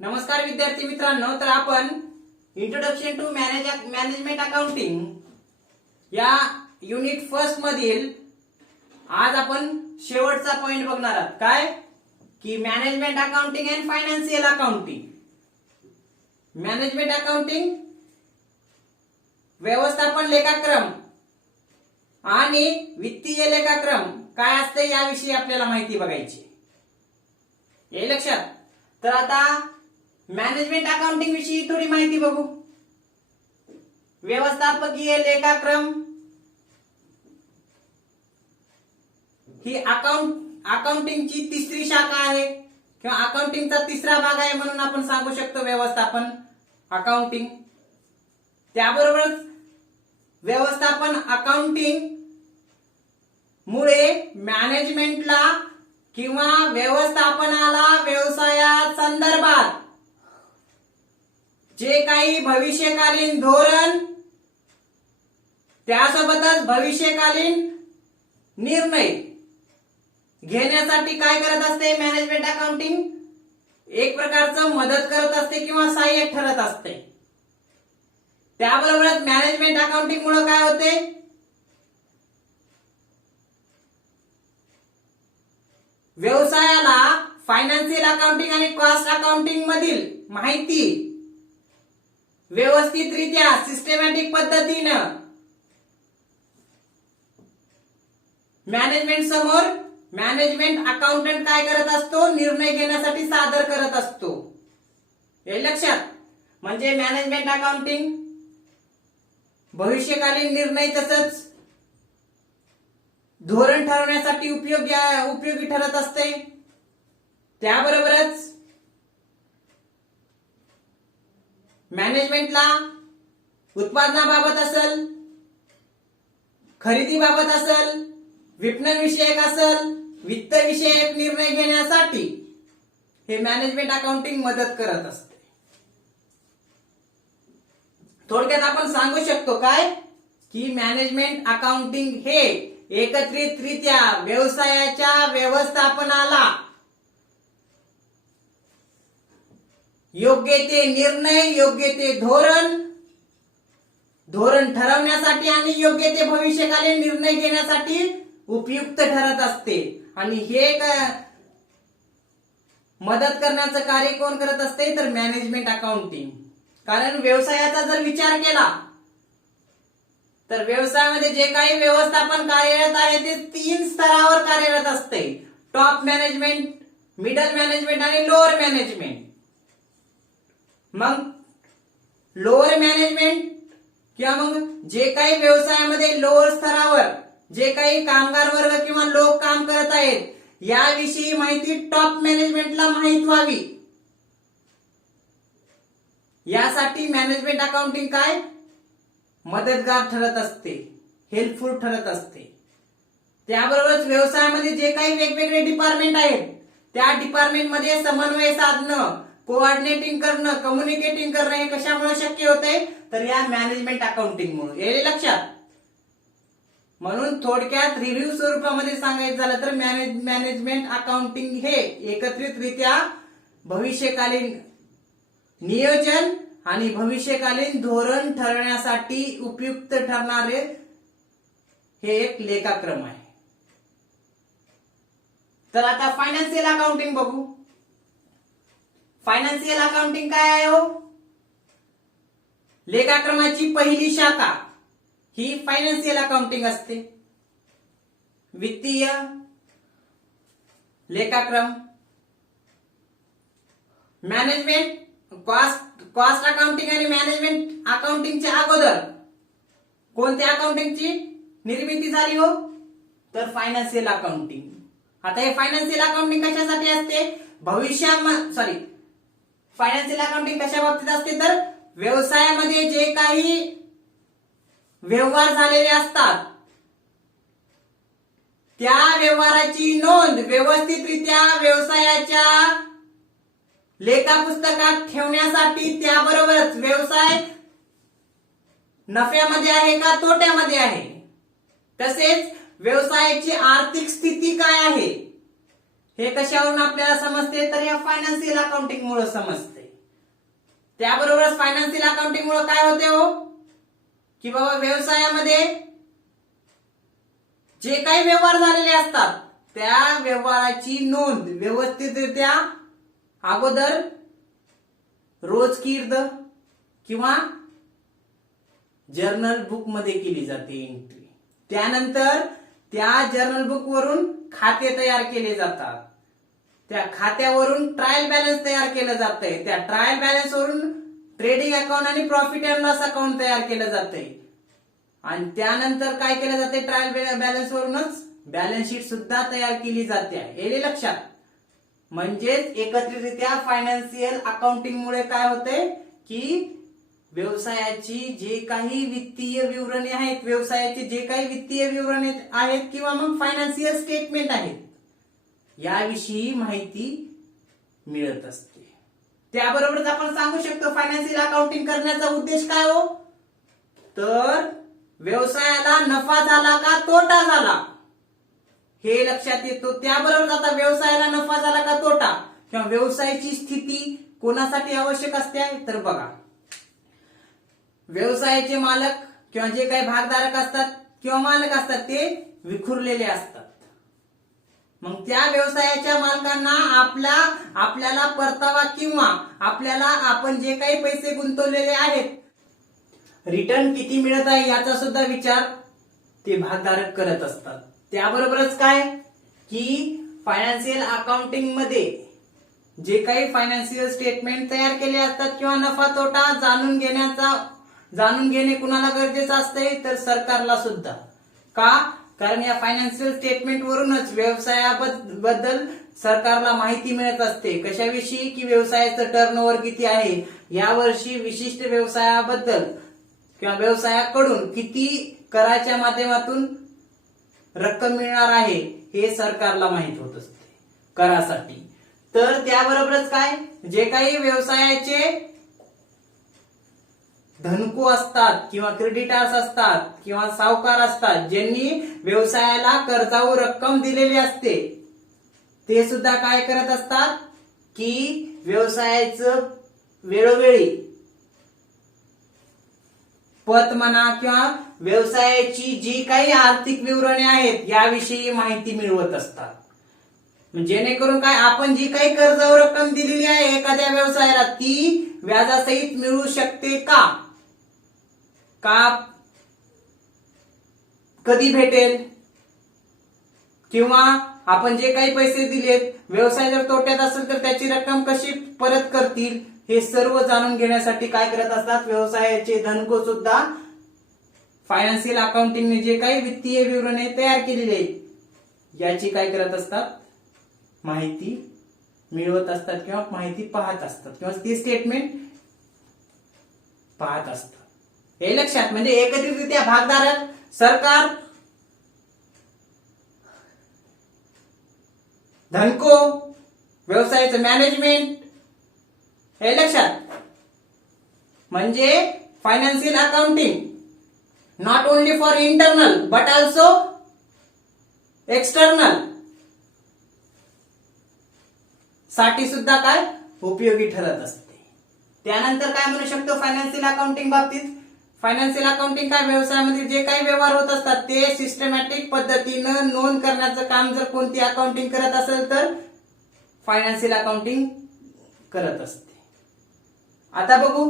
नमस्कार विद्यार्थी मित्रांनो, तर आपण इंट्रोडक्शन टू मॅनेजमेंट अकाउंटिंग या युनिट फर्स्ट मधील आज आपण शेवटचा पॉइंट बघणार आहोत. काय की management accounting and financial accounting. Management accounting व्यवस्थापन लेखाक्रम आणि वित्तीय लेखाक्रम काय असते याविषयी आपल्याला माहिती बघायची. हे लक्षात. तर आता मॅनेजमेंट अकाउंटिंग विषयी थोडी माहिती बघू. व्यवस्थापकीय लेखाक्रम ही अकाउंटिंगची तिसरी शाखा आहे किंवा अकाउंटिंगचा तिसरा भाग आहे म्हणून आपण सांगू शकतो व्यवस्थापन अकाउंटिंग. त्याबरोबरच व्यवस्थापन अकाउंटिंग मुळे मॅनेजमेंटला किंवा व्यवस्थापनाला व्यवसायासंदर्भात जे काही भविष्यकालीन धोरण त्यासोबतच भविष्यकालीन निर्णय घेण्यासाठी काय करत असते मॅनेजमेंट अकाउंटिंग. एक प्रकारचं मदत करत असते किंवा सहाय्यक ठरत असते. त्याबरोबरच मॅनेजमेंट अकाउंटिंग मुळे काय होते, व्यवसायाला फायनान्शियल अकाउंटिंग आणि कॉस्ट अकाउंटिंग मधील माहिती व्यवस्थितरित्या सिस्टमॅटिक पद्धतीनं मॅनेजमेंट समोर मॅनेजमेंट अकाउंटंट काय करत असतो, निर्णय घेण्यासाठी सादर करत असतो. हे लक्षात. म्हणजे मॅनेजमेंट अकाउंटिंग भविष्यकालीन निर्णय तसंच धोरण ठरवण्यासाठी उपयोगी ठरत असते. त्याबरोबरच मॅनेजमेंटला उत्पादनाबाबत असेल, खरेदीबाबत असेल, विपणन विषयक असेल, वित्त विषयक निर्णय घेण्यासाठी हे मॅनेजमेंट अकाउंटिंग मदत करत असते. थोडक्यात आपण सांगू शकतो काय की मॅनेजमेंट अकाउंटिंग हे एकत्रितरित्या व्यवसायाच्या व्यवस्थापनाला योग्य ते निर्णय, योग्य ते धोरण ठरवण्यासाठी आणि योग्य ते भविष्यकालीन निर्णय घेण्यासाठी उपयुक्त ठरत असते. आणि हे मदत करण्याचं कार्य कोण करत असते तर मॅनेजमेंट अकाउंटिंग. कारण व्यवसायाचा जर विचार केला तर व्यवसायामध्ये जे काही व्यवस्थापन कार्यरत आहे ते 3 स्तरावर कार्यरत असते. टॉप मॅनेजमेंट, मिडल मॅनेजमेंट आणि लोअर मॅनेजमेंट. मग लोअर मॅनेजमेंट किंवा मग जे काही व्यवसायामध्ये लोअर स्तरावर जे काही कामगार वर्ग किंवा लोक काम करत आहेत याविषयी माहिती टॉप मॅनेजमेंटला माहित व्हावी यासाठी मॅनेजमेंट अकाउंटिंग काय मदतगार ठरत असते, हेल्पफुल ठरत असते. त्याबरोबरच व्यवसायामध्ये जे काही वेगवेगळे डिपार्टमेंट आहेत त्या डिपार्टमेंटमध्ये समन्वय साधणं, कोऑर्डिनेटिंग करणं, कम्युनिकेटिंग करणं हे कशामुळे शक्य होते तर या मॅनेजमेंट अकाउंटिंग मुळे. हे लक्षात. म्हणून थोडक्यात रिव्ह्यू स्वरूपामध्ये सांगायचं झालं तर मॅनेजमेंट अकाउंटिंग हे एकत्रितरित्या भविष्यकालीन नियोजन आणि भविष्यकालीन धोरण ठरवण्यासाठी उपयुक्त ठरणारे हे एक लेखाक्रम आहे. तर आता फायनान्शियल अकाउंटिंग बघू. फायनान्शियल अकाउंटिंग काय आहे हो? लेखाक्रमाची पहिली शाखा ही फायनान्शियल अकाउंटिंग असते. वित्तीय लेखाक्रम, मॅनेजमेंट कॉस्ट अकाउंटिंग आणि मॅनेजमेंट अकाउंटिंगच्या अगोदर कोणत्या अकाउंटिंगची निर्मिती झाली हो तर फायनान्शियल अकाउंटिंग. आता हे फायनान्शियल अकाउंटिंग कशासाठी असते, फायनान्शियल अकाउंटिंग कशा बाबतीत असते तर व्यवसायामध्ये जे काही व्यवहार झालेले असतात त्या व्यवहाराची नोंद व्यवस्थितरित्या व्यवसायाच्या लेखापुस्तकात ठेवण्यासाठी, त्याबरोबरच व्यवसाय नफ्यामध्ये आहे का तोट्यामध्ये आहे, तसेच व्यवसायाची आर्थिक स्थिती काय आहे हे कशावरून आपल्याला समजते तर या फायनान्शियल अकाउंटिंग मुळे समजते. त्याबरोबरच फायनान्शियल अकाउंटिंग मुळे काय होते हो की बाबा व्यवसायामध्ये जे काही व्यवहार झालेले असतात त्या व्यवहाराची नोंद व्यवस्थितरित्या अगोदर रोजकीर्द किंवा जर्नल बुक मध्ये केली जाते एंट्री. त्यानंतर त्या जर्नल बुक वरून खाते तयार केले जातात. त्या खात्यावरून ट्रायल बॅलन्स तयार केलं जातंय. त्या ट्रायल बॅलन्स वरून ट्रेडिंग अकाउंट आणि प्रॉफिट अँड लॉस अकाउंट तयार केलं जातंय. आणि त्यानंतर काय केलं जाते ट्रायल बॅलन्स वरूनच बॅलन्स शीट सुद्धा तयार केली जाते. हे लक्षात. म्हणजेच एकत्रितरित्या फायनान्शियल अकाउंटिंग मुळे काय होतंय की व्यवसायाची जे काही वित्तीय विवरणे आहेत, व्यवसायाचे जे काही वित्तीय विवरणे आहेत किंवा मग फायनान्शियल स्टेटमेंट आहेत याविषयी माहिती मिळत असते. त्याबरोबरच आपण सांगू शकतो फायनान्शियल अकाउंटिंग करण्याचा उद्देश काय हो तर व्यवसायाला नफा झाला का तोटा झाला हे लक्षात येतो. त्याबरोबर आता व्यवसायाला नफा झाला का तोटा किंवा व्यवसायाची स्थिती कोणासाठी आवश्यक असते तर बघा व्यवसायाचे मालक किंवा जे काही भागधारक असतात किंवा मालक असतात ते विखुरलेले असतात. मग त्या व्यवसायाच्या मालकांना आपल्याला परतावा किंवा आपल्याला आपण जे काही पैसे गुंतवलेले आहेत रिटर्न किती मिळत आहे याचा सुद्धा विचार ते भागधारक करत असतात. त्याबरोबरच काय की फायनान्शियल अकाउंटिंग मध्ये जे काही फायनान्शियल स्टेटमेंट तयार केले असतात किंवा नफा तोटा जाणून घेणे कुणाला गरजेचं असते तर सरकारला सुद्धा. का कारण या फायनान्शियल स्टेटमेंट वरूनच व्यवसायाबद्दल सरकारला माहिती मिळत असते. कशाविषयी की व्यवसायाचं टर्नओव्हर किती आहे, यावर्षी विशिष्ट व्यवसायाबद्दल किंवा व्यवसायाकडून किती कराच्या माध्यमातून रक्कम मिळणार आहे हे सरकारला माहित होत असते करासाठी. तर त्याबरोबरच काय जे काही व्यवसायाचे धनको असतात किंवा क्रेडिटर्स असतात किंवा सावकार असतात ज्यांनी व्यवसायाला कर्जावर रक्कम दिलेली असते ते सुद्धा काय करत असतात की व्यवसायाचं वेळोवेळी पत म्हणा किंवा व्यवसायाची जी काही आर्थिक विवरणे आहेत याविषयी माहिती मिळवत असतात. जेणेकरून काय आपण जी काही कर्जावर रक्कम दिलेली आहे एखाद्या व्यवसायाला ती व्याजासहित मिळू शकते का कधी भेटेल किंवा आपण जे काही पैसे दिलेत व्यवसाय जर तोट्यात असेल तर त्याची रक्कम कशी परत करतील हे सर्व जाणून घेण्यासाठी काय करत असतात व्यवसायाचे धनको सुद्धा फायनान्शियल अकाउंटिंगने जे काही वित्तीय विवरणे तयार केलेली आहेत याची काय करत असतात माहिती मिळवत असतात किंवा माहिती पाहत असतात किंवा ती स्टेटमेंट पाहत असतात. हे लक्षात. म्हणजे एकत्रितरित्या भागधारक सरकार धनको व्यवसायाचं मॅनेजमेंट हे लक्षात. म्हणजे financial accounting not only for internal but also external साठी सुद्धा काय उपयोगी ठरत असते. त्यानंतर काय म्हणू शकतो फायनान्शियल अकाउंटिंग बाबतीत फायनान्शियल अकाउंटिंग काय व्यवसायामध्ये जे काही व्यवहार होत असतात ते सिस्टमॅटिक पद्धतीनं नोंद करण्याचं काम जर कोणती अकाउंटिंग करत असेल तर फायनान्शियल अकाउंटिंग करत असते. आता बघू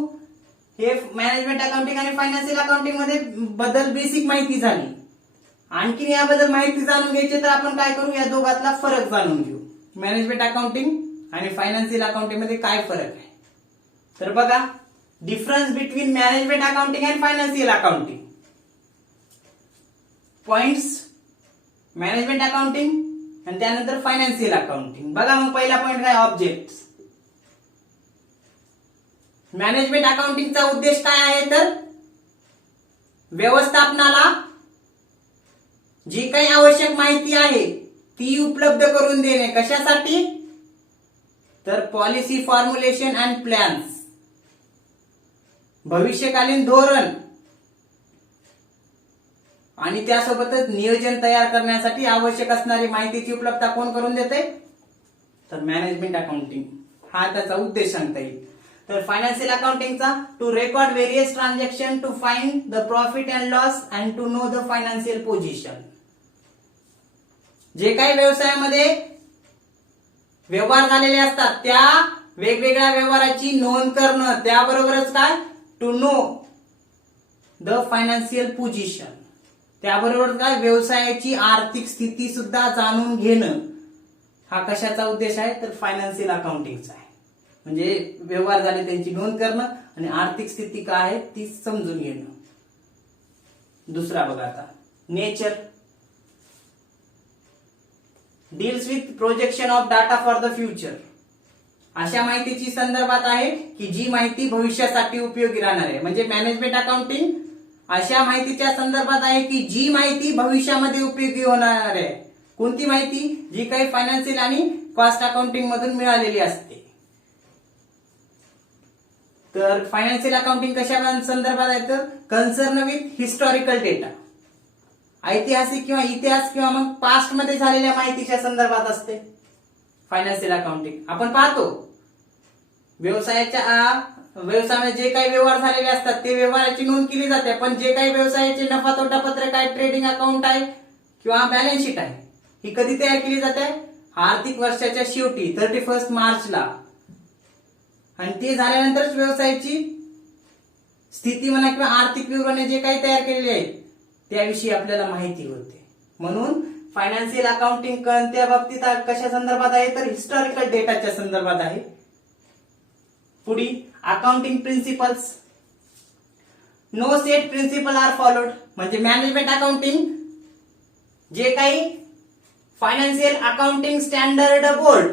हे मॅनेजमेंट अकाउंटिंग आणि फायनान्शियल अकाउंटिंग मध्ये बद्दल बेसिक माहिती झाली. आणखी याबद्दल माहिती जाणून घ्यायची तर आपण काय करू या दोघातला फरक जाणून घेऊ. मॅनेजमेंट अकाउंटिंग आणि फायनान्शियल अकाउंटिंग मध्ये काय फरक आहे तर बघा difference between management accounting and financial accounting points management accounting आणि त्यानंतर फायनान्शियल अकाउंटिंग. बघा मग पहिला पॉइंट काय ऑब्जेक्ट. मॅनेजमेंट अकाउंटिंगचा उद्देश काय आहे तर व्यवस्थापनाला जी काही आवश्यक माहिती आहे ती उपलब्ध करून देणे. कशासाठी तर पॉलिसी फॉर्म्युलेशन अँड प्लॅन्स भविष्यकालीन धोरण आणि त्यासोबतच नियोजन तयार करण्यासाठी आवश्यक असणारी माहितीची उपलब्धता कोण करून देते तर मॅनेजमेंट अकाउंटिंग हा त्याचा उद्देश सांगता येईल. तर फायनान्शियल अकाउंटिंगचा to record various transaction, to find the profit and loss and to know the financial position. जे काही व्यवसायामध्ये व्यवहार झालेले असतात त्या वेगवेगळ्या व्यवहाराची नोंद करणं, त्याबरोबरच काय to know the financial position, त्याबरोबर काय व्यवसायाची आर्थिक स्थिती सुद्धा जाणून घेणं. हा कशाचा उद्देश आहे तर फायनान्शियल अकाउंटिंगचा आहे. म्हणजे व्यवहार झाले त्यांची नोंद करणं आणि आर्थिक स्थिती काय आहे ती समजून घेणं. दुसरा बघा आता, nature deals with projection of data for the future. अशा माहितीची संदर्भात आहे की जी माहिती भविष्यासाठी उपयोगी राहणार आहे. म्हणजे मॅनेजमेंट अकाउंटिंग अशा माहितीच्या संदर्भात आहे की जी माहिती भविष्यामध्ये उपयोगी होणार आहे. कोणती माहिती? जी काही फायनान्शियल आणि कॉस्ट अकाउंटिंग मधून मिळालेली असते. तर फायनान्शियल अकाउंटिंग कशा संदर्भात आहे तर कन्सर्न विथ हिस्टॉरिकल डेटा, ऐतिहासिक किंवा इतिहास किंवा मग पास्ट मध्ये झालेल्या माहितीच्या संदर्भात असते फायनान्शियल अकाउंटिंग. आपण पाहतो व्यवसायामध्ये जे काही व्यवहार झालेले असतात ते व्यवहाराची नोंद केली जाते, पण जे काही व्यवसायाचे नफा तोटा पत्रक आहे, ट्रेडिंग अकाउंट आहे किंवा बॅलन्स शीट आहे, ही कधी तयार केली जाते? आर्थिक वर्षाच्या शेवटी 31 मार्चला. आणि ते झाल्यानंतरच व्यवसायाची स्थिती म्हणा किंवा आर्थिक विवरणे जे काही तयार केलेली आहे त्याविषयी आपल्याला माहिती होते. म्हणून फायनान्शियल अकाउंटिंग कोणत्या बाबतीत कशा संदर्भात आहे तर हिस्टॉरिकल डेटाच्या संदर्भात आहे. पुढे accounting principles, no set principle are followed. म्हणजे मॅनेजमेंट अकाउंटिंग जे काही फायनान्शियल अकाउंटिंग स्टँडर्ड बोर्ड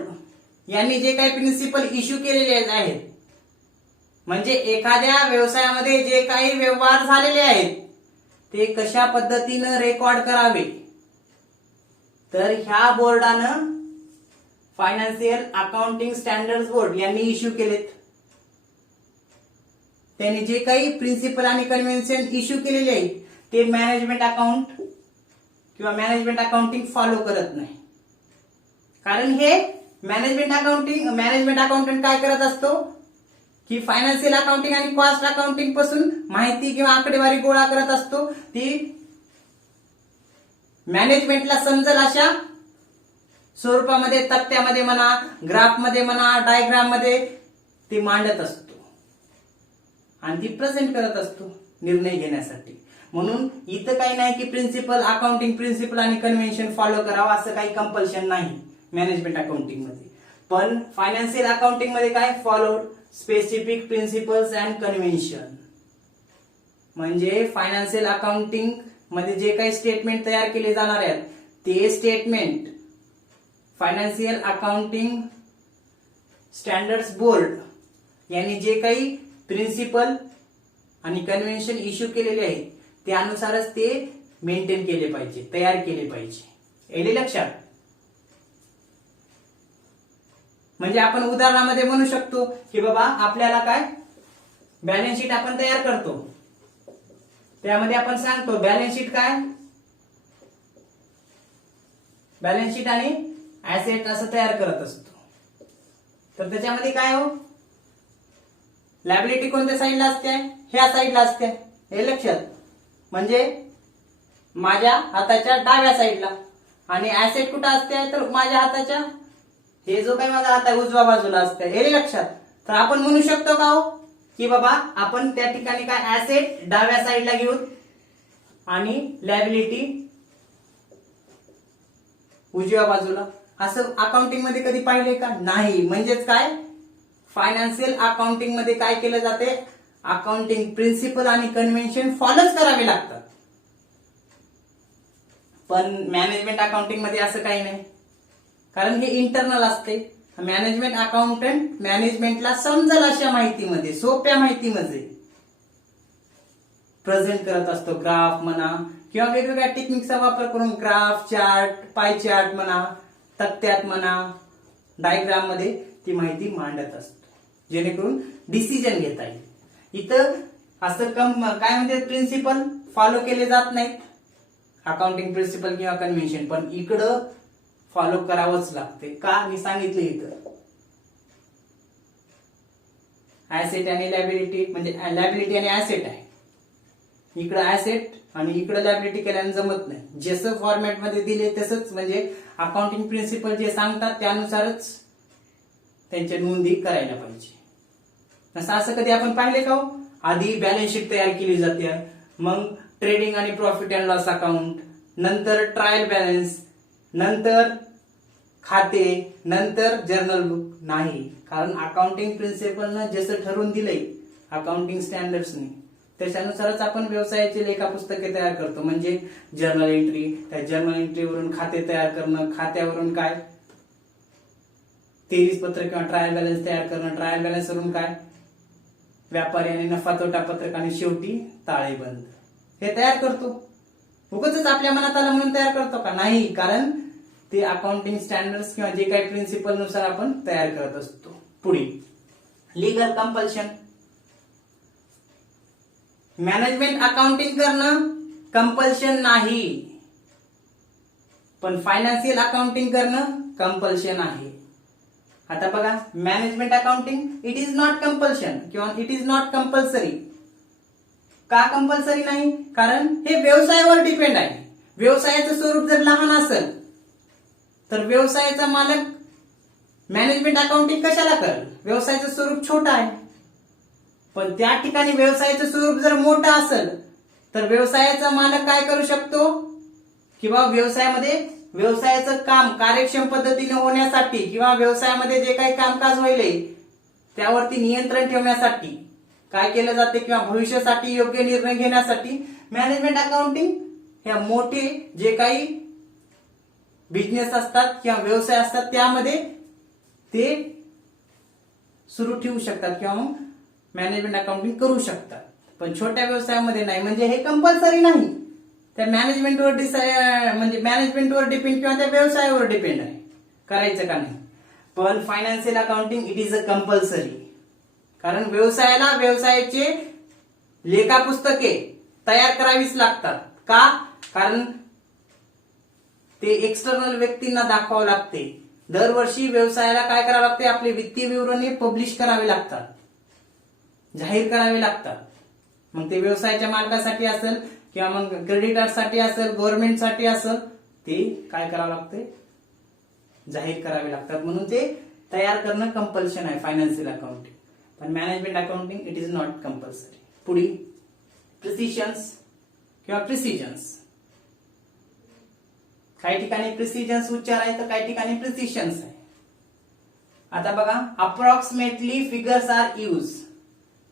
यांनी जे काही प्रिन्सिपल इश्यू केलेले आहेत, म्हणजे एखाद्या व्यवसायामध्ये जे काही व्यवहार झालेले आहेत ते कशा पद्धतीनं रेकॉर्ड करावे, तर ह्या बोर्डानं फायनान्शियल अकाउंटिंग स्टँडर्ड बोर्ड यांनी इश्यू केलेत. त्यांनी जे काही प्रिन्सिपल आणि कन्व्हेन्शन इश्यू केलेले आहेत ते मॅनेजमेंट अकाउंट किंवा मॅनेजमेंट अकाउंटिंग फॉलो करत नाही. कारण हे मॅनेजमेंट अकाउंटंट काय करत असतो की फायनान्शियल अकाउंटिंग आणि कॉस्ट अकाउंटिंग पासून माहिती किंवा आकडेवारी गोळा करत असतो. ती मॅनेजमेंटला समजेल अशा स्वरूपामध्ये, तक्त्यामध्ये म्हणा, ग्राफमध्ये म्हणा, डायग्राम मध्ये ती मांडत असतो आणि ती प्रेझेंट करत असतो निर्णय घेण्यासाठी. म्हणून इथं काही नाही की प्रिन्सिपल अकाउंटिंग प्रिन्सिपल आणि कन्व्हेन्शन फॉलो करावं असं काही कंपल्शन नाही मॅनेजमेंट अकाउंटिंग मध्ये. पण फायनान्शियल अकाउंटिंग मध्ये काय followed specific principles and convention. म्हणजे फायनान्शियल अकाउंटिंग मध्ये जे काही स्टेटमेंट तयार केले जाणार आहेत ते statement financial accounting standards board यांनी जे काही प्रिन्सिपल आणि कन्व्हेन्शन इश्यू केलेले आहेत त्यानुसारच ते मेंटेन केले पाहिजे, तयार केले पाहिजे. येले लक्षात. म्हणजे आपण उदाहरणामध्ये म्हणू शकतो की बाबा आपल्याला काय बॅलन्स शीट आपण तयार करतो, त्यामध्ये आपण सांगतो बॅलन्स शीट काय, बॅलन्स शीट आणि ऍसेट असं तयार करत असतो. तर त्याच्यामध्ये काय हो लायबिलिटी कोणत्या साईडला असते? ह्या साईडला असते. हे लक्षात. म्हणजे माझ्या हाताच्या डाव्या साईडला. आणि ऍसेट कुठं असते तर माझ्या हाताच्या, हे जो काही माझा हात आहे उजव्या बाजूला असते. हे लक्षात. तर आपण म्हणू शकतो का हो की बाबा आपण त्या ठिकाणी काय ऍसेट डाव्या साईडला घेऊ आणि लायबिलिटी उजव्या बाजूला. असं अकाउंटिंग मध्ये कधी पाहिले का? नाही. म्हणजेच काय फायनान्शियल अकाउंटिंग मध्ये काय केलं जाते, अकाउंटिंग प्रिन्सिपल आणि कन्व्हेन्शन फॉलोच करावे लागतात. पण मॅनेजमेंट अकाउंटिंग मध्ये असं काही नाही, कारण हे इंटरनल असते. मॅनेजमेंट अकाउंटंट मॅनेजमेंटला समजेल अशा माहितीमध्ये, सोप्या माहितीमध्ये प्रेझेंट करत असतो. ग्राफ म्हणा किंवा वेगवेगळ्या टेक्निकचा वापर करून ग्राफ, चार्ट, पाय चार्ट म्हणा, तक्त्यात म्हणा, डायग्राम मध्ये ती माहिती मांडत असतो, जेणेकरून डिसिजन घेता येईल. इथं असं काय म्हणजे प्रिन्सिपल फॉलो केले जात नाहीत, अकाउंटिंग प्रिन्सिपल किंवा कन्व्हेन्शन, पण इकडं फॉलो करावंच लागते. का? मी सांगितलं इथं ऍसेट आणि लॅबिलिटी, म्हणजे लॅबिलिटी आणि ऍसेट आहे. इकडं ऍसेट आणि इकडं लॅबिलिटी केल्याने जमत नाही. जसं फॉर्मॅट मध्ये दिले तसंच, म्हणजे अकाउंटिंग प्रिन्सिपल जे सांगतात त्यानुसारच त्यांच्या नोंदी करायला पाहिजे. असं कधी आपण पाहिले का हो? आधी बॅलन्स शीट तयार केली जाते, मग ट्रेडिंग आणि प्रॉफिट अँड लॉस अकाउंट, नंतर ट्रायल बॅलन्स, नंतर खाते, नंतर जर्नल बुक. नाही, कारण अकाउंटिंग प्रिन्सिपलनं जसं ठरवून दिलंय अकाउंटिंग स्टँडर्ड्सनी त्याच्यानुसारच आपण व्यवसायाची लेखा पुस्तके तयार करतो. म्हणजे जर्नल एंट्री, त्या जर्नल एंट्रीवरून खाते तयार करणं, खात्यावरून काय तेवीस पत्रक किंवा ट्रायल बॅलन्स तयार करणं, ट्रायल बॅलन्स वरून काय व्यापारी आणि नफा तोटा पत्रक, आणि शेवटी ताळेबंद. हे तयार करतो. उगाचच आपल्या मनात आलं म्हणून तयार करतो का? नाही, कारण ते अकाउंटिंग स्टँडर्ड्स किंवा जे काही प्रिन्सिपल नुसार आपण तयार करत असतो. पुढे लीगल कंपल्शन. मॅनेजमेंट अकाउंटिंग करणं कंपल्शन नाही, पण फायनान्शियल अकाउंटिंग करणं कंपल्शन आहे. आता बघा, management accounting it is not compulsion किंवा इट इज नॉट कंपल्सरी. का कंपल्सरी नाही? कारण हे व्यवसायावर डिपेंड आहे. व्यवसायाचं स्वरूप जर लहान असेल तर व्यवसायाचा मालक मॅनेजमेंट अकाउंटिंग कशाला करेल? व्यवसायाचं स्वरूप छोटं आहे. पण त्या ठिकाणी व्यवसायाचं स्वरूप जर मोठं असेल तर व्यवसायाचा मालक काय करू शकतो? किंवा व्यवसायाचं काम कार्यक्षम पद्धतीने होण्यासाठी किंवा व्यवसायामध्ये जे काही कामकाज होईल त्यावरती नियंत्रण ठेवण्यासाठी काय केलं जाते, किंवा भविष्यासाठी योग्य निर्णय घेण्यासाठी मॅनेजमेंट अकाउंटिंग ह्या मोठे जे काही बिझनेस असतात किंवा व्यवसाय असतात त्यामध्ये ते सुरू ठेवू शकतात किंवा मग मॅनेजमेंट अकाउंटिंग करू शकतात. पण छोट्या व्यवसायामध्ये नाही. म्हणजे हे कंपल्सरी नाही, त्या मॅनेजमेंटवर म्हणजे मॅनेजमेंटवर डिपेंड किंवा त्या व्यवसायावर डिपेंड आहे करायचं का नाही. पण financial accounting it is a compulsory, कारण व्यवसायाला व्यवसायाचे लेखा पुस्तके तयार करावीच लागतात. का? कारण ते एक्सटर्नल व्यक्तींना दाखवावं लागते. दरवर्षी व्यवसायाला काय करावं लागते? आपले वित्तीय विवरणे पब्लिश करावे लागतात, जाहीर करावे लागतात. मग ते व्यवसायाच्या मालकासाठी असेल किंवा मग क्रेडिटरसाठी असेल, गव्हर्नमेंटसाठी असेल, ते काय करावं लागते? जाहीर करावे लागतात. म्हणून ते तयार करणं कंपल्शन आहे फायनान्शियल अकाउंटिंग. पण management accounting it is not compulsory. पुढे प्रिसिशन्स किंवा प्रिसिजन्स. काही ठिकाणी प्रिसिजन्स उच्चार आहे तर काही ठिकाणी प्रिसिशन्स आहे. आता बघा, approximately figures are use.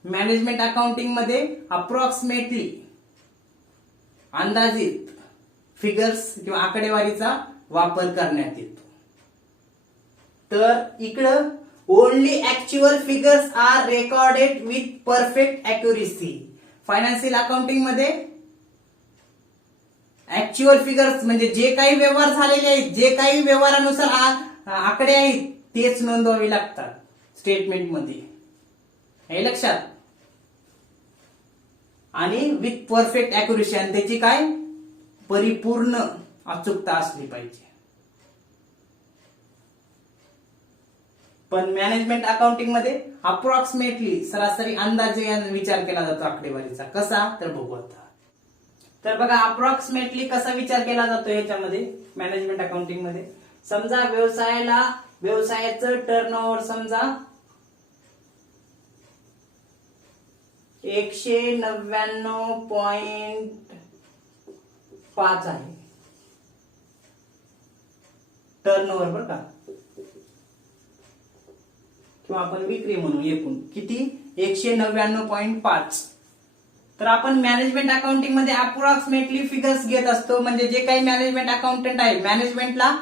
Management accounting मध्ये अप्रॉक्सिमेटली अंदाजित फिगर्स किंवा आकडेवारीचा वापर करण्यात येतो. तर इकडं only actual figures are recorded with perfect accuracy. Financial accounting मध्ये ऍक्च्युअल फिगर्स म्हणजे जे काही व्यवहार झालेले आहेत, जे काही व्यवहारानुसार आकडे आहेत तेच नोंदवावे लागतात स्टेटमेंट मध्ये, हे लक्षात. आणि विथ परफेक्ट अॅक्युरेसी, आणि त्याची काय परिपूर्ण अचूकता असली पाहिजे. पण मॅनेजमेंट अकाउंटिंग मध्ये अप्रॉक्सिमेटली सरासरी अंदाजे विचार केला जातो आकडेवारीचा. कसा? तर बघू आता. तर बघा, अप्रॉक्सिमेटली कसा विचार केला जातो याच्यामध्ये मॅनेजमेंट अकाउंटिंग मध्ये. समजा व्यवसायाचं टर्नओव्हर समजा 199.5 आहे टर्नओव्हर, बरं का, किंवा आपण विक्री म्हणू. एकूण किती? 199.5. तर आपण मॅनेजमेंट अकाउंटिंग मध्ये अप्रॉक्सिमेटली फिगर्स घेत असतो. म्हणजे जे काही मॅनेजमेंट अकाउंटंट आहे, मॅनेजमेंटला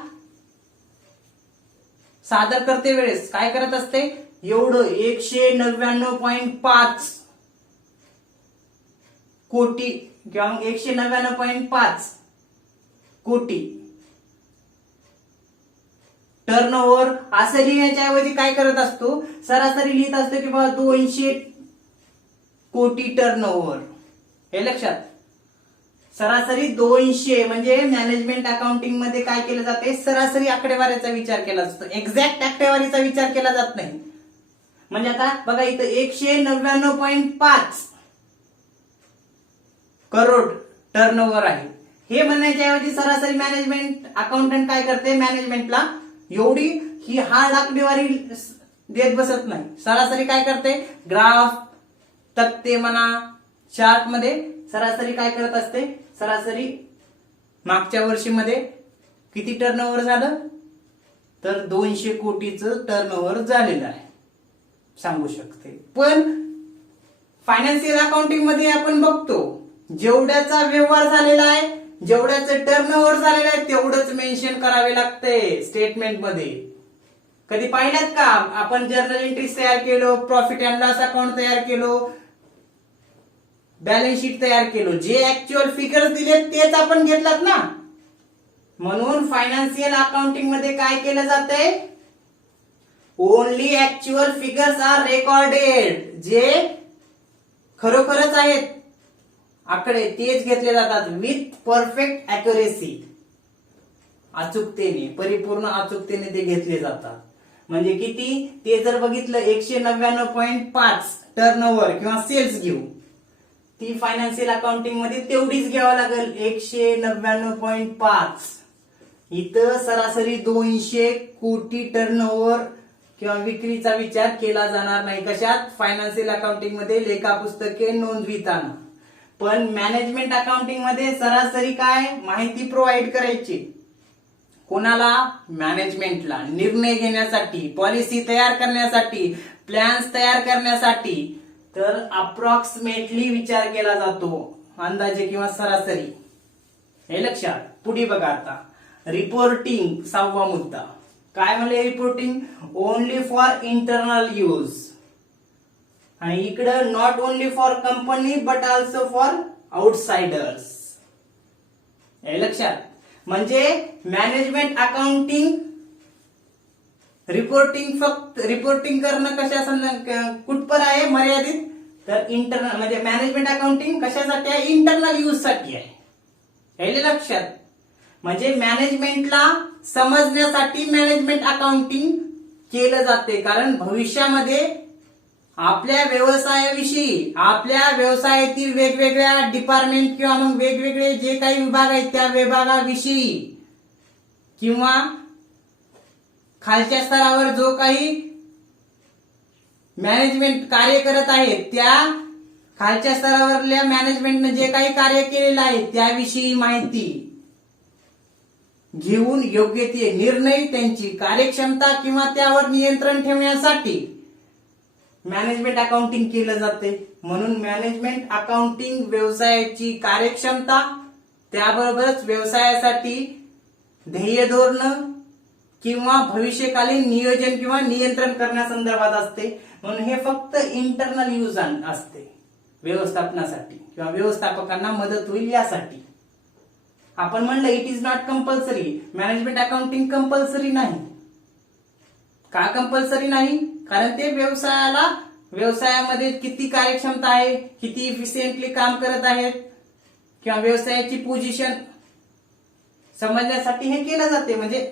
सादर करते वेळेस काय करत असते? एवढं 199.5 कोटी किंवा 199.5 कोटी टर्नओव्हर असं लिहिण्याच्या ऐवजी काय करत असतो? सरासरी लिहित असतो की बाबा 200 कोटी टर्नओव्हर. हे लक्षात. सरासरी 200 म्हणजे मॅनेजमेंट अकाउंटिंग मध्ये काय केलं जाते? सरासरी आकडेवारीचा विचार केला जातो, एक्झॅक्ट आकडेवारीचा विचार केला जात नाही. म्हणजे आता बघा इथं 199.5 करोड टर्नओव्हर आहे. हे म्हणण्याच्या ऐवजी सरासरी मॅनेजमेंट अकाउंटंट काय करते, मॅनेजमेंटला एवढी ही हार्ड आकडेवारी देत बसत नाही. सरासरी काय करते, ग्राफ, तक्ते म्हणा, चार्ट मध्ये सरासरी काय करत असते, सरासरी मागच्या वर्षीमध्ये किती टर्नओव्हर झालं, तर 200 कोटीचं टर्नओव्हर झालेलं आहे सांगू शकते. पण फायनान्शियल अकाउंटिंग मध्ये आपण बघतो जेवढ्याचा व्यवहार झालेला आहे, जेवढ्याचं टर्नओव्हर झालेलं आहे तेवढंच मेन्शन करावे लागते स्टेटमेंट मध्ये. कधी पाहिल्यात का आपण जर्नल एंट्रीज तयार केलो, प्रॉफिट अँड लॉस अकाउंट तयार केलो, बॅलन्स शीट तयार केलो, जे ऍक्च्युअल फिगर्स दिले तेच आपण घेतलात ना. म्हणून फायनान्शियल अकाउंटिंग मध्ये काय केलं जातंय, only actual figures are recorded. जे खरोखरच आहेत आकडे तेच घेतले जातात विथ परफेक्ट अॅक्युरेसी. अचूकतेने, परिपूर्ण अचूकतेने ते घेतले जातात. म्हणजे किती ते जर बघितलं 199.5 टर्नओव्हर किंवा सेल्स घेऊ, ती फायनान्शियल अकाउंटिंग मध्ये तेवढीच घ्यावं लागेल 199.5. इथं सरासरी 200 कोटी टर्नओव्हर किंवा विक्रीचा विचार केला जाणार नाही. कशात, फायनान्शियल अकाउंटिंग मध्ये लेखा पुस्तके नोंदविताना. पण मॅनेजमेंट अकाउंटिंग मध्ये सरासरी काय माहिती प्रोव्हाइड करायची कोणाला, मॅनेजमेंटला, निर्णय घेण्यासाठी, पॉलिसी तयार करण्यासाठी, प्लॅन्स तयार करण्यासाठी. तर अप्रॉक्सिमेटली विचार केला जातो, अंदाजे किंवा सरासरी. हे लक्षात. पुढे बघा आता रिपोर्टिंग, 6वा मुद्दा. काय म्हणले reporting, only for internal use. आणि इकडं not only for company but also for outsiders. हे लक्षात. म्हणजे मॅनेजमेंट अकाउंटिंग रिपोर्टिंग करणं कशा कुठपर आहे मर्यादित, तर इंटरनल, म्हणजे मॅनेजमेंट अकाउंटिंग कशासाठी आहे, इंटरनल यूज साठी आहे. हे लक्षात. म्हणजे मॅनेजमेंटला समजण्यासाठी मॅनेजमेंट अकाउंटिंग केलं जाते. कारण भविष्यामध्ये आपल्या व्यवसायाविषयी, आपल्या व्यवसायातील वेगवेगळ्या डिपार्टमेंट किंवा मग वेगवेगळे जे काही विभाग आहेत त्या विभागाविषयी किंवा खालच्या स्तरावर जो काही मॅनेजमेंट कार्य करत आहे त्या खालच्या स्तरावरल्या मॅनेजमेंटने जे काही कार्य केलेलं आहे त्याविषयी माहिती घेऊन योग्य ते निर्णय, त्यांची कार्यक्षमता किंवा त्यावर नियंत्रण ठेवण्यासाठी मॅनेजमेंट अकाउंटिंग केलं जाते. म्हणून मॅनेजमेंट अकाउंटिंग व्यवसायाची कार्यक्षमता, त्याबरोबरच व्यवसायासाठी ध्येय धोरण किंवा भविष्यकालीन नियोजन किंवा नियंत्रण करण्यासंदर्भात असते. म्हणून हे फक्त इंटरनल यूज असते, व्यवस्थापनासाठी किंवा व्यवस्थापकांना मदत होईल यासाठी. आपण म्हणलं it is not compulsory. Management accounting compulsory नाही. का कंपल्सरी नाही, कारण ते व्यवसायामध्ये किती कार्यक्षमता आहे, किती इफिशियंटली काम करत आहेत किंवा व्यवसायाची पोझिशन समजण्यासाठी हे केलं जाते. म्हणजे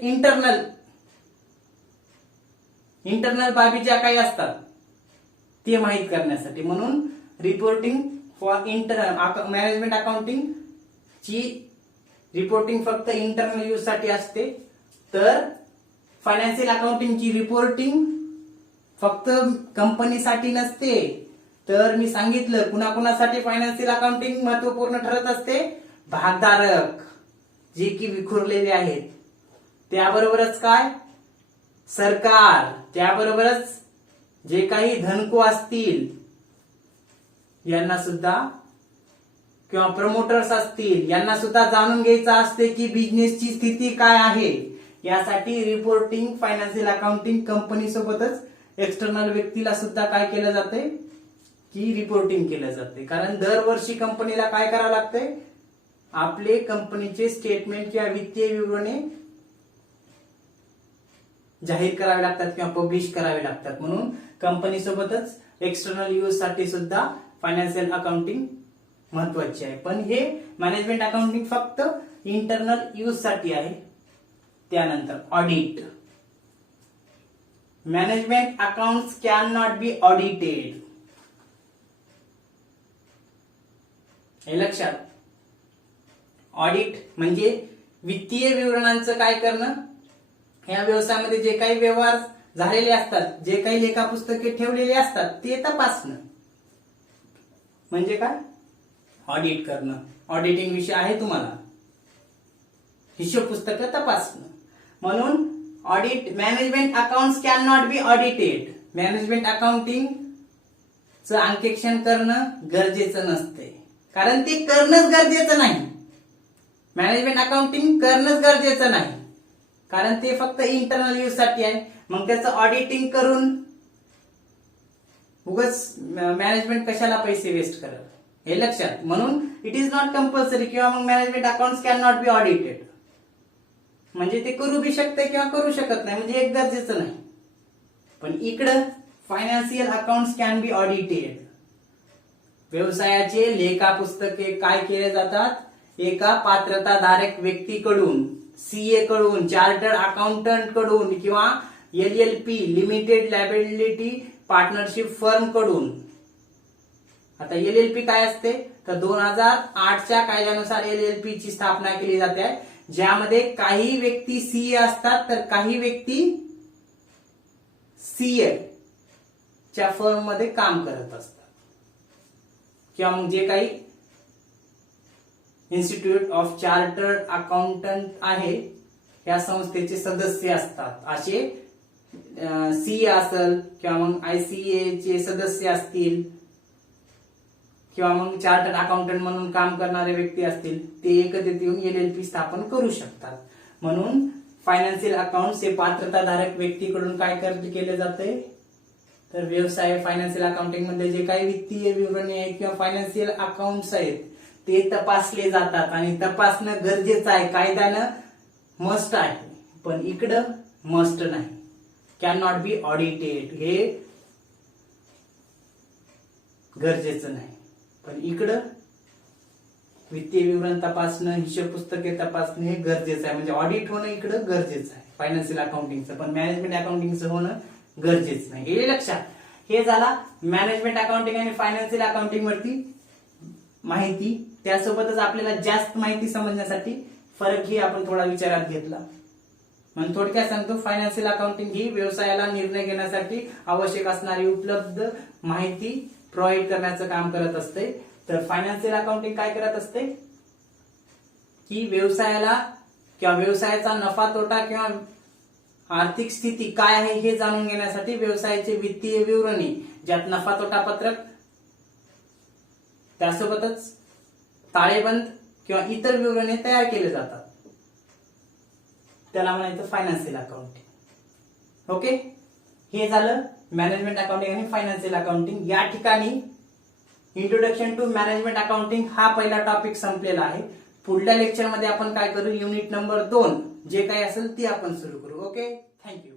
इंटरनल बाबी ज्या काही असतात ते माहीत करण्यासाठी. म्हणून रिपोर्टिंग फॉर मॅनेजमेंट अकाउंटिंग ची रिपोर्टिंग फक्त इंटरनल यूज साठी असते. तर फायनान्शियल अकाउंटिंगची रिपोर्टिंग फक्त कंपनीसाठी नसते. तर मी सांगितलं कुणाकुणासाठी फायनान्शियल अकाउंटिंग महत्वपूर्ण ठरत असते, भागधारक जे की विखुरलेले आहेत, त्याबरोबरच काय सरकार, त्याबरोबरच जे काही धनको असतील यांना सुद्धा, किंवा प्रमोटर्स असतील यांना सुद्धा जाणून घ्यायचं असते की बिझनेसची स्थिती काय आहे. यासाठी रिपोर्टिंग फायनान्शियल अकाउंटिंग कंपनी सोबतच एक्सटर्नल व्यक्तीला सुद्धा काय केलं जाते की रिपोर्टिंग केलं जाते. कारण दरवर्षी कंपनीला काय करावं लागतंय, आपले कंपनीचे स्टेटमेंट किंवा वित्तीय विवरणे जाहीर करावे लागतात किंवा पब्लिश करावे लागतात. म्हणून कंपनी सोबतच एक्सटर्नल यूज साठी सुद्धा फायनान्शियल अकाउंटिंग महत्वाची आहे. पण हे मॅनेजमेंट अकाउंटिंग फक्त इंटरनल यूज साठी आहे. त्यानंतर audit. Management accounts can not be audited. हे लक्षात. ऑडिट म्हणजे वित्तीय विवरणांचं काय करणं, या व्यवसायामध्ये जे काही व्यवहार झालेले असतात, जे काही लेखापुस्तके ठेवलेली असतात ते तपासणं म्हणजे काय, ऑडिट करणं. ऑडिटिंग विषय आहे तुम्हाला, हिशोब पुस्तकं तपासणं. म्हणून audit management accounts can not be audited. Management accounting चं अंकेक्षण करणं गरजेचं नसते, कारण ते करणंच गरजेचं नाही. मॅनेजमेंट अकाउंटिंग करणंच गरजेचं नाही, कारण ते फक्त इंटरनल यूज साठी आहे. मग त्याचं ऑडिटिंग करून उगाच मॅनेजमेंट कशाला पैसे वेस्ट करत, हे लक्षात. म्हणून इट इज नॉट कंपल्सरी किंवा मग management accounts can not be audited म्हणजे ते करू बी शकते किंवा करू शकत नाही, म्हणजे एक गरजेचं नाही. पण इकडं financial accounts can be audited. व्यवसायाचे लेखा पुस्तके काय केले जातात, एका पात्रताधारक व्यक्तीकडून, सीए कडून, चार्टर्ड अकाउंटंट कडून किंवा LLP limited liability partnership firm कडून. आता LLP काय असते तर 2008च्या कायद्यानुसार LLP ची स्थापना केली जाते, ज्यामध्ये काही व्यक्ती सीए असतात तर काही व्यक्ती सीए च्या फर्म मध्ये काम करत असतात, किंवा मग जे काही इन्स्टिट्यूट ऑफ चार्टर्ड अकाउंटंट आहे या संस्थेचे सदस्य असतात. असे सीए असेल किंवा मग ICA चे सदस्य असतील किंवा मग चार्टर्ड अकाउंटंट म्हणून काम करणारे व्यक्ती असतील, ते एकत्रित येऊन LLP स्थापन करू शकतात. म्हणून फायनान्शियल अकाउंट्स हे पात्रताधारक व्यक्तीकडून काय केले जाते तर व्यवसाय फायनान्शियल अकाउंटिंग मध्ये जे काही वित्तीय विवरणे आहेत किंवा फायनान्शियल अकाउंट्स आहेत ते तपासले जातात, आणि तपासणं गरजेचं आहे, कायद्यानं मस्ट आहे. पण इकडं मस्ट नाही, कॅन नॉट बी ऑडिटेड हे गरजेचं नाही. पण इकडं वित्तीय विवरण तपासणं, हिशोब पुस्तके तपासणं हे गरजेचं आहे, म्हणजे ऑडिट होणं इकडं गरजेचं आहे फायनान्शियल अकाउंटिंगचं. पण मॅनेजमेंट अकाउंटिंगचं होणं गरजेचं नाही, हे लक्षात. हे झाला मॅनेजमेंट अकाउंटिंग आणि फायनान्शियल अकाउंटिंग वरती माहिती. त्यासोबतच आपल्याला जास्त माहिती समजण्यासाठी फरकही आपण थोडा विचारात घेतला. म्हणून थोडक्यात सांगतो, फायनान्शियल अकाउंटिंग ही व्यवसायाला निर्णय घेण्यासाठी आवश्यक असणारी उपलब्ध माहिती प्रोव्हाइड करण्याचं काम करत असते. तर फायनान्शियल अकाउंटिंग काय करत असते की व्यवसायाला किंवा व्यवसायाचा नफा तोटा किंवा आर्थिक स्थिती काय आहे हे जाणून घेण्यासाठी व्यवसायाचे वित्तीय विवरणी, ज्यात नफा तोटा पत्रक, त्यासोबतच ताळेबंद किंवा इतर विवरणे तयार केले जातात, त्याला म्हणायचं फायनान्शियल अकाउंटिंग. ओके, हे झालं मॅनेजमेंट अकाउंटिंग आणि फायनान्शियल अकाउंटिंग. या ठिकाणी इंट्रोडक्शन टू मॅनेजमेंट अकाउंटिंग हा पहिला टॉपिक संपलेला आहे. पुढल्या लेक्चर मध्ये आपण काय करू, युनिट नंबर 2 जे काही असेल ती आपण सुरू करू. Okay, thank you.